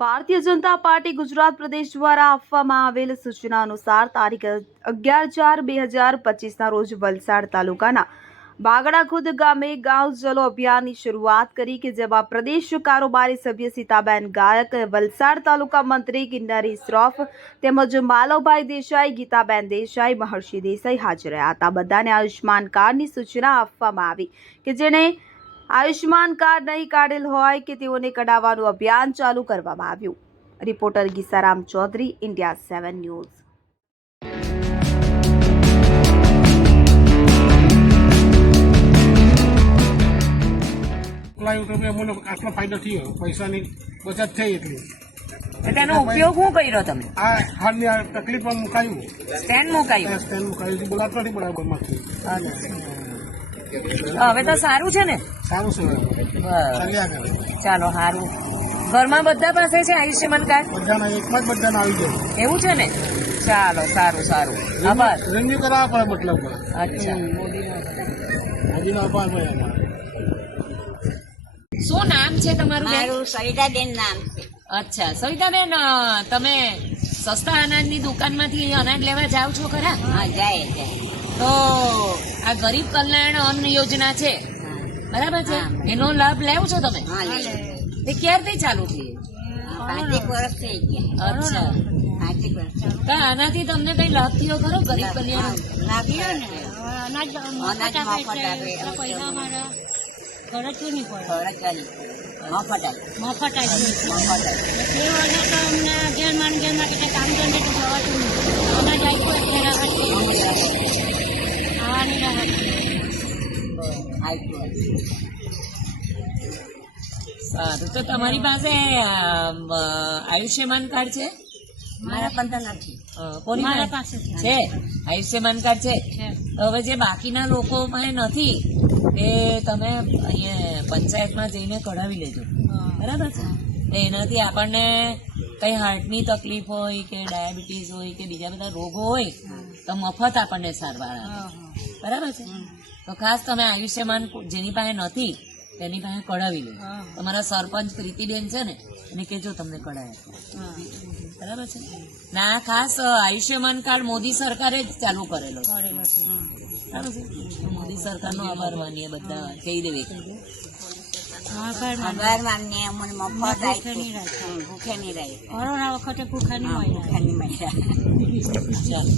Bharatiya Janata party Gujarat પ્રદેશ દ્વારા આપવામાં આવેલ સૂચના અનુસાર તારીખ 11/4/2025ના રોજ વલસાડ તાલુકાના બાગડાખુદ ગામે ગાંવ ચલો અભિયાનની શરૂઆત કરી કે જેમાં પ્રદેશ કારોબારી સભ્ય સીતાબેન ગાયક, વલસાડ તાલુકા મંત્રી કિન્નરી શ્રોફ તેમજ માલવભાઈ દેસાઈ, ગીતાબેન દેસાઈ, મહર્ષિ દેસાઈ હાજર રહ્યા હતા। બધાને આયુષ્માન કાર્ડની સૂચના આપવામાં આવી કે જેને આયુષ્માન કાર્ડ નહીં કાઢેલ હોય કે તેઓને કઢાવવાનું અભિયાન ચાલુ કરવામાં આવ્યું। Reporter Gisaram Chaudhari, India 7 news. આટલો ફાયદો થયો, પૈસાની બચત થઈ એટલી। તેનો ઉપયોગ શું કર્યો તમે? આ હાલની આ તકલીફમાં મુકાયું, સ્ટેન્ડ મુકાયું? સ્ટેન્ડ મુકાયું, બોલાતો નથી બરાબર માંથી। હવે તો સારું છે ને? સારું છે, ચાલ્યા કરે। ચાલો સારું। ઘરમાં બધા પાસે છે આયુષ્યમાન કાર્ડ? બધાના એકમાં જ બધાને આવી જાય એવું છે ને? ચાલો સારું સારું, આભાર। રિન્યુ કરાવવા પડે, મતલબ અચ્છા, મોદીનો આભાર ભાઈ અમારો। શું નામ છે તમારું? મારું સવિતાબેન નામ છે। અચ્છા સવિતાબેન, તમે સસ્તા અનાજની દુકાનમાંથી અનાજ લેવા જાઓ છો ખરા? હા, જાય જાય। તો આ ગરીબ કલ્યાણ અન્ન યોજના છે, બરાબર છે, એનો લાભ લેવો છો તમે? હા, લે તે ક્યારથી ચાલુ થઈ? 5 વર્ષ થઈ ગયા। અચ્છા, 5 વર્ષ તો આનાથી તમને કઈ લાભ થયો ખરો ગરીબ કલ્યાણ? લાગ્યો ને, અનાજ મફત આપે, અચ્છા, સારું। તો તમારી પાસે આયુષ્યમાન કાર્ડ છે? મારા પણ નથી। કોની પાસે છે આયુષ્યમાન કાર્ડ? છે। તો હવે જે બાકીના લોકો પાસે નથી એ તમે અહીંયા પંચાયતમાં જઈને કઢાવી લેજો, બરાબર છે? એનાથી આપણને કઈ હાર્ટની તકલીફ હોય કે ડાયાબિટીસ હોય કે બીજા બધા રોગો હોય તો મફત આપણને સારવાર આવે, બરાબર છે? તો ખાસ તમે આયુષ્યમાન જેની પાસે નથી તેની પાસે કઢાવી લો। તમારા સરપંચ પ્રીતિબેન છે ને, એને કહેજો તમને કઢાવે, બરાબર છે? ના, ખાસ આયુષ્યમાન કાર્ડ મોદી સરકારે જ ચાલુ કરેલો છે, બરાબર છે? મોદી સરકારનો આભાર માનીએ બધા, કહી દેવે આભાર માનીએ। અમને મફત આપ્યું, ભૂખે નહીં રહી, કોરોના વખતે ભૂખે નહીં મળ્યા। ચાલો।